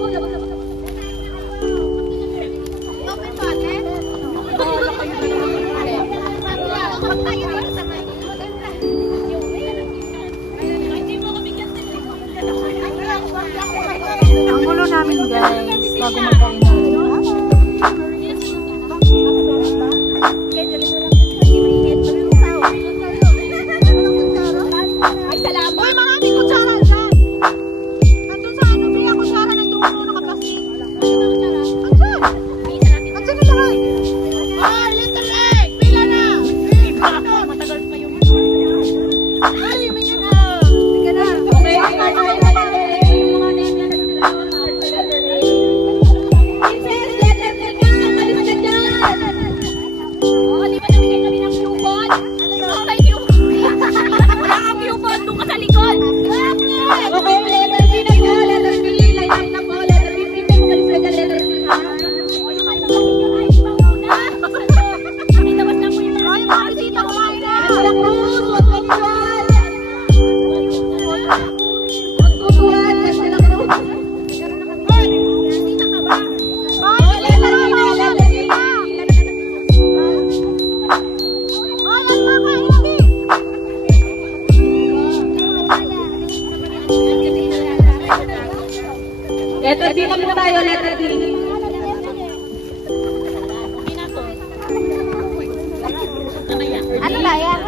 Ang gulo namin guys, bago magkain namin. Letter D naman tayo, letter D. Ano ba yan?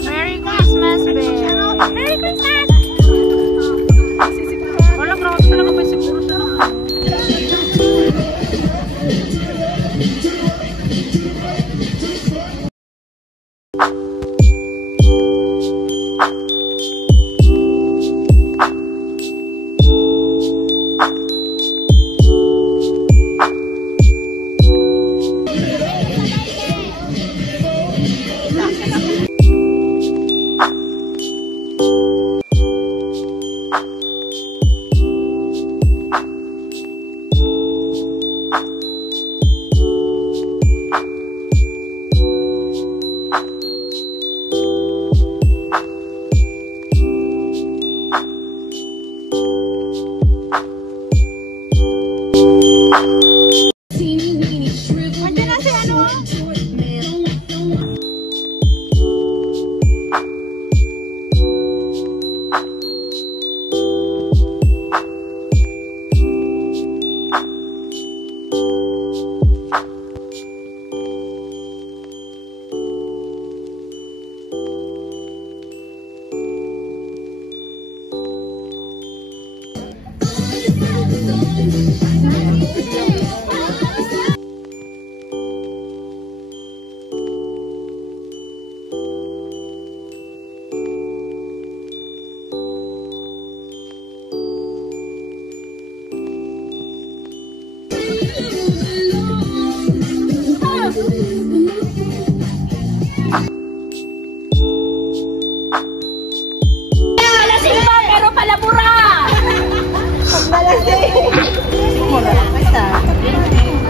Merry Christmas, babe. Merry Christmas! Wala, grabe talaga ba siguro siya lang.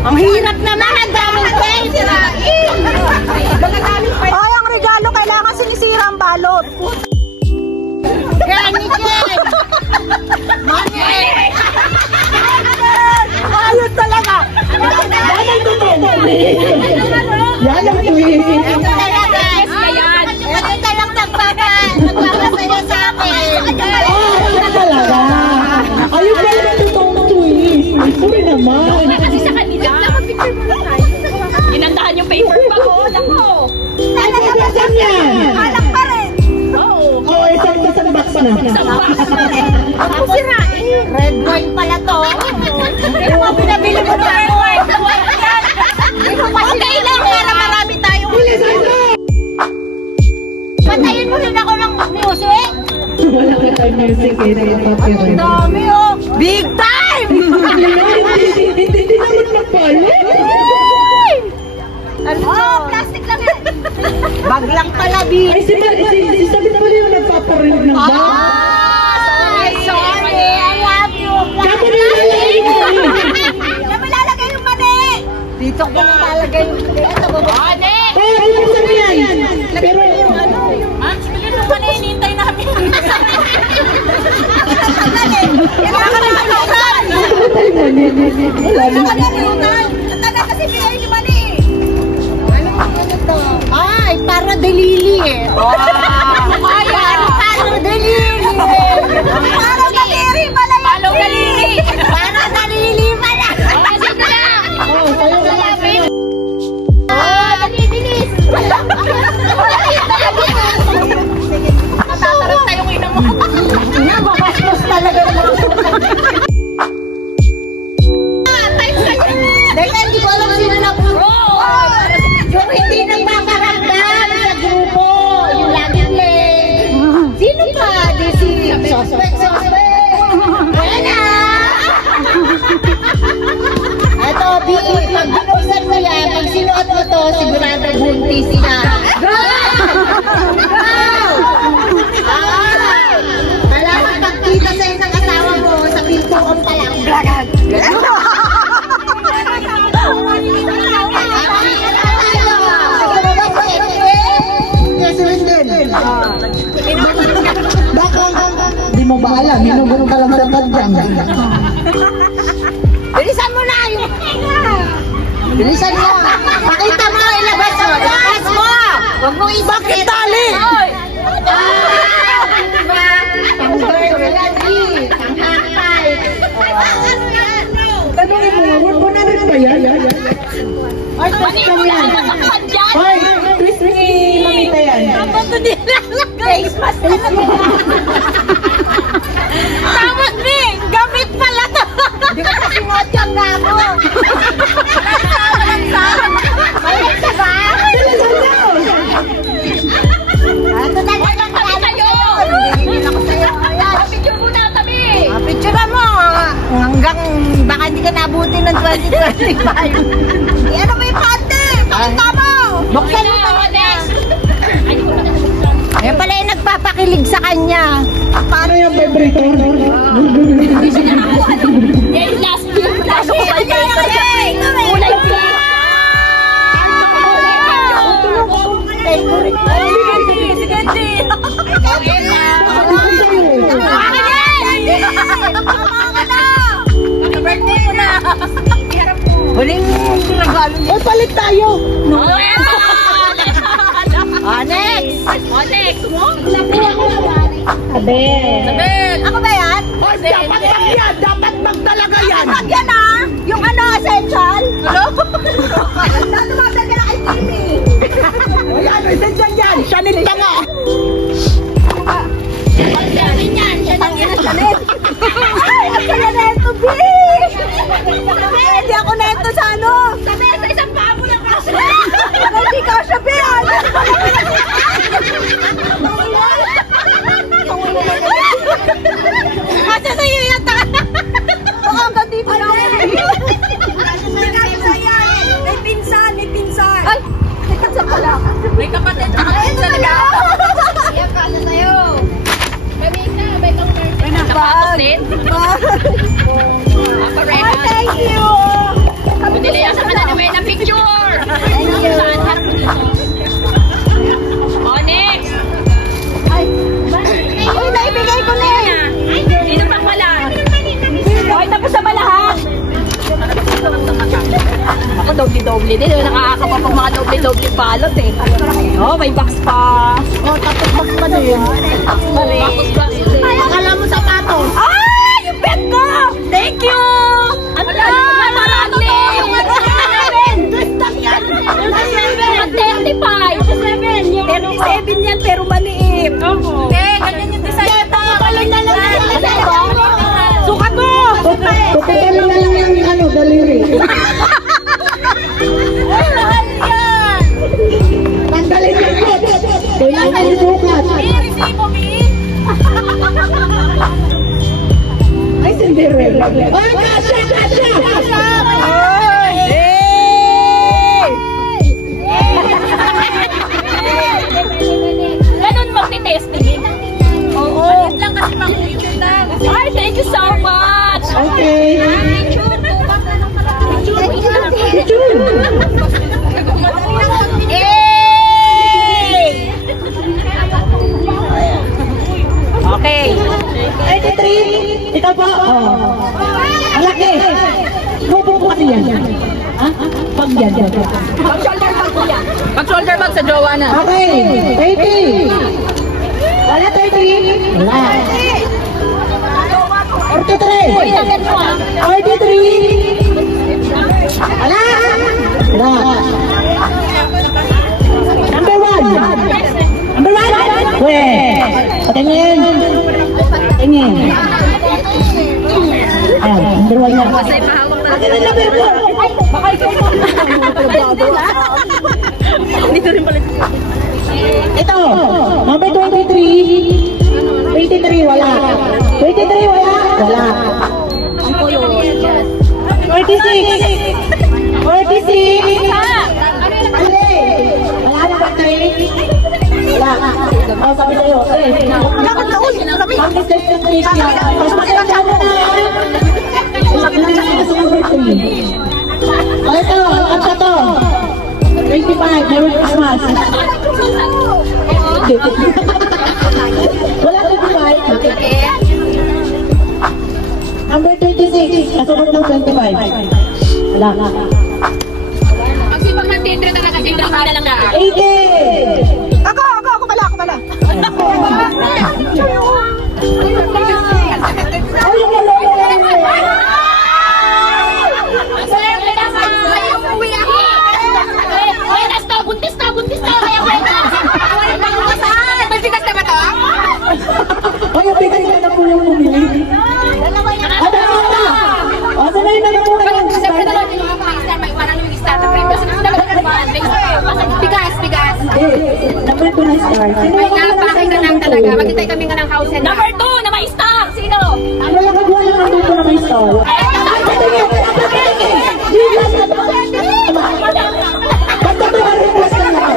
Ang hirap naman, ang daming pwede. Ay, ang regalo kailangan sinisira ang balot. Ayun talaga. Yan ang tutunan. Yan ang tuwing. Ito talaga. Ito talagang nagpapasaya sa akin. Ito talaga. Ayun talaga ang totoong tuwing. Uy naman. Kasi sa kanila, inandahan yung paper bag ko. Nako. Saan yan? Anak pa rin. Oo. Oo, isang box na. Isang box na rin. Huwag mo sirain. Red wine pala to. Pero mga pinabili mo na red wine. Okay lang, para marami tayong... Patayin mo rin ako ng music. Wala ka tayo music eh. Ang dami oh. Big time! Hindi naman napalo. Oh, plastic lang yan. Bag lang pala, B. Ay, si Sabit pala yung nagpaparin ng bag. Sorry, I love you. Dapat nilalagay mo. Saan mo lalagay yung mani? Dito ko nilalagay yung Mani! Oh, ano sa yan? Pero, Ah, sige yung mani, hinihintay namin. Kailangan ka nakakautan. Kailangan ka nakakautan. Ang tagal kasi pinay yung mani eh. ano to? Ay, para dalili eh. Kaya, Para dalili. parang daliri pala yun. Parang daliri. Para dalili pala. Sige na. oh, tayo ka lang. Oh, nadidilis. Matataras tayong ina mo. Nababastos talaga naman. Dahil hindi ko alam sino na po. Yung hindi nagpaparamdam sa grupo. Yung laging late. Sino pa? Di si Suspect. Wala! Ito, B, pag binuksan mo yan, pag sinuot mo to, sigurado buntis na. Go! Go! Wala kang pagkita sa isang asawa mo, sa pintuan pa lang. Blagag! Di mo ba alam, minugong ka lang sa tadyang. Bilisan mo na yung... Bilisan mo! Pakita mo, ilabas mo! Ilabas mo! Huwag mong isip. Bakit tali? Tanongin mo, huwag mo na rin ba yan? Ay, twist kami yan. Ay, twist ni Mamita yan. Face mask talaga. Tamad, B! Gamit pala to! Hindi ko kasi ngotyang na ako. Malit ka ba? Ito na lang Tabi kayo! Hindi ako sa'yo. Ayan. Picture muna kami! Picture mo. Hanggang baka hindi ka nabuti ng 2025. Ano ba yung pante? Pakita mo! Buksan mo pa next! Ayan pala yung nagpapakilig sa kanya. Ano yung vibrator? Yan, last year! Last year! Kulay pink! Favorite ko. Sige, sige! Birthday ko na! Huling regalo niya. Oh, palit tayo. Next! Next! Abel. Abel! Ako ba yan? Dapat bag yan! Dapat bag talaga yan! Pag yan ah! Yung ano, essential? Ano? Nalumasan ka na kay Kimi. Wala, ano, essential yan! Chanel pa nga! Yan, yan! Ang ina Chanel. Ay, ang saya na ito, B! Hindi ako na ito sa ano. Sabi, sa isang paa mo lang kasi! Hindi ka siya, B! Kasi sa'yo yung Baka ang gandi pa lang. May pinsan! May pinsan! Ay! Sa pala. May kapatid na kapatid talaga! Iyak ka na sa'yo! May makeup! May comfort! May napatos din? Ay, thank you! Pwede lang sa kananiwe ng picture! Thank you. Saan? Harap mo dito. Oh, next! Ay, naibigay ko na eh. Sino pa pala? Okay, tapos na ba lahat? Ako doble-doble din. Nakakapa pang mga doble-doble balot eh. Oh, may box pa. Oh, tapos box pa din. Box din. Akala mo sapatos. Ah! Yung pen ko! Thank you! Ano na? Parang yung 37 yan pero maliit. Ganyan yung design. Pala na lang. Sukat mo! Tutukan na lang yung ano, daliri. Ay, mahal yan! Tanggalin yung kot. Kailangan yung sukat. Resibo, Mi! Ay, Cinderella. Ay, kasha! yan. Mag-shoulder bag sa jowa na. Okay, 30. Wala 30? Wala. 43. 43. Wala. Wala. Number 1. Number 1. Weh. Patingin. Patingin. Ayan, number 1 yan. Kasi pahawak na. Akin ang number 4. Ay, baka ikaw mo. Dito rin pala. Ito, number 23. 23, wala. 23, wala. Wala. Ang kulo. 46. 46. Hindi. Wala na ba tayo? Wala. Oh, sabi sa'yo. Wala ka taon. Bakit sa isang case niya? Mas maganda mo na. Sabi lang sa number 3. O ito, at ito. 25, Merry Christmas. Wala 25. Number 26, kasunod ng 25. Wala. Magsipag ng tindre talaga, tindre ka lang na. 80! Ako pala. Buntis na, kaya pwede. May bigas na ba to? Ay, ang bigay ka na po yung bumili. Ano na? Ano na yun na po kayo? Siyempre naman yung mga pang-star, may warang yung star na premium. Bigas. Number 2 na star. May napakay ka lang talaga. Maghintay kami nga ng house and number 2 na may star. Sino? Ano lang kagawa ng number 2 na may star? Jesus! Ba't ka ba request na lang?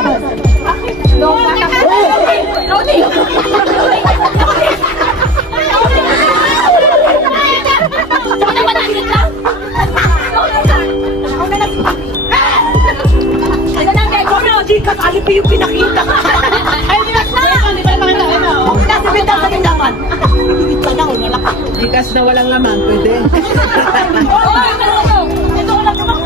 Kasali pa yung pinakita ka. Ay, bigas na! Hindi pa naman na. Nasa bintang sa tindaman. Bibigit ka na, wala ka. Bigas na walang laman, pwede. Ito ko lang naman.